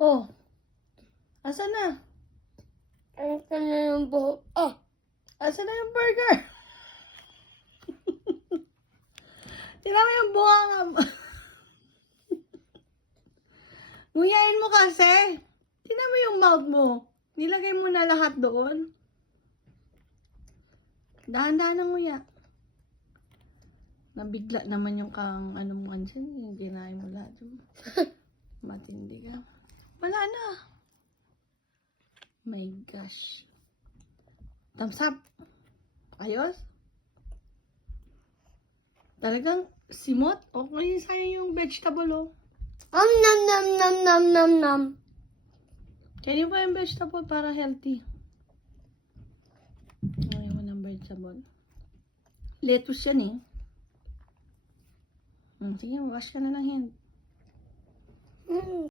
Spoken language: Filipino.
Oh, asa na? Ano ka na yung buhok? Oh, Asa na yung burger? Tingnan mo yung bunganga mo. Nguyain mo kasi. Tingnan mo yung mouth mo. Nilagay mo na lahat doon. Dahan-dahan ng nguya. Nabigla naman yung kang ano mo andyan. Yung ginahin mo lahat. Matindi ka. Wala na. My gosh. Thumbs up. Ayos? Talagang simot? Okay, sayang yung vegetable, oh. nam nam nam nam nam nam. Kaya ba yung vegetable para healthy? Ayaw mo ng vegetable. Lettuce yan, eh. Sige, wash ka na ng hand.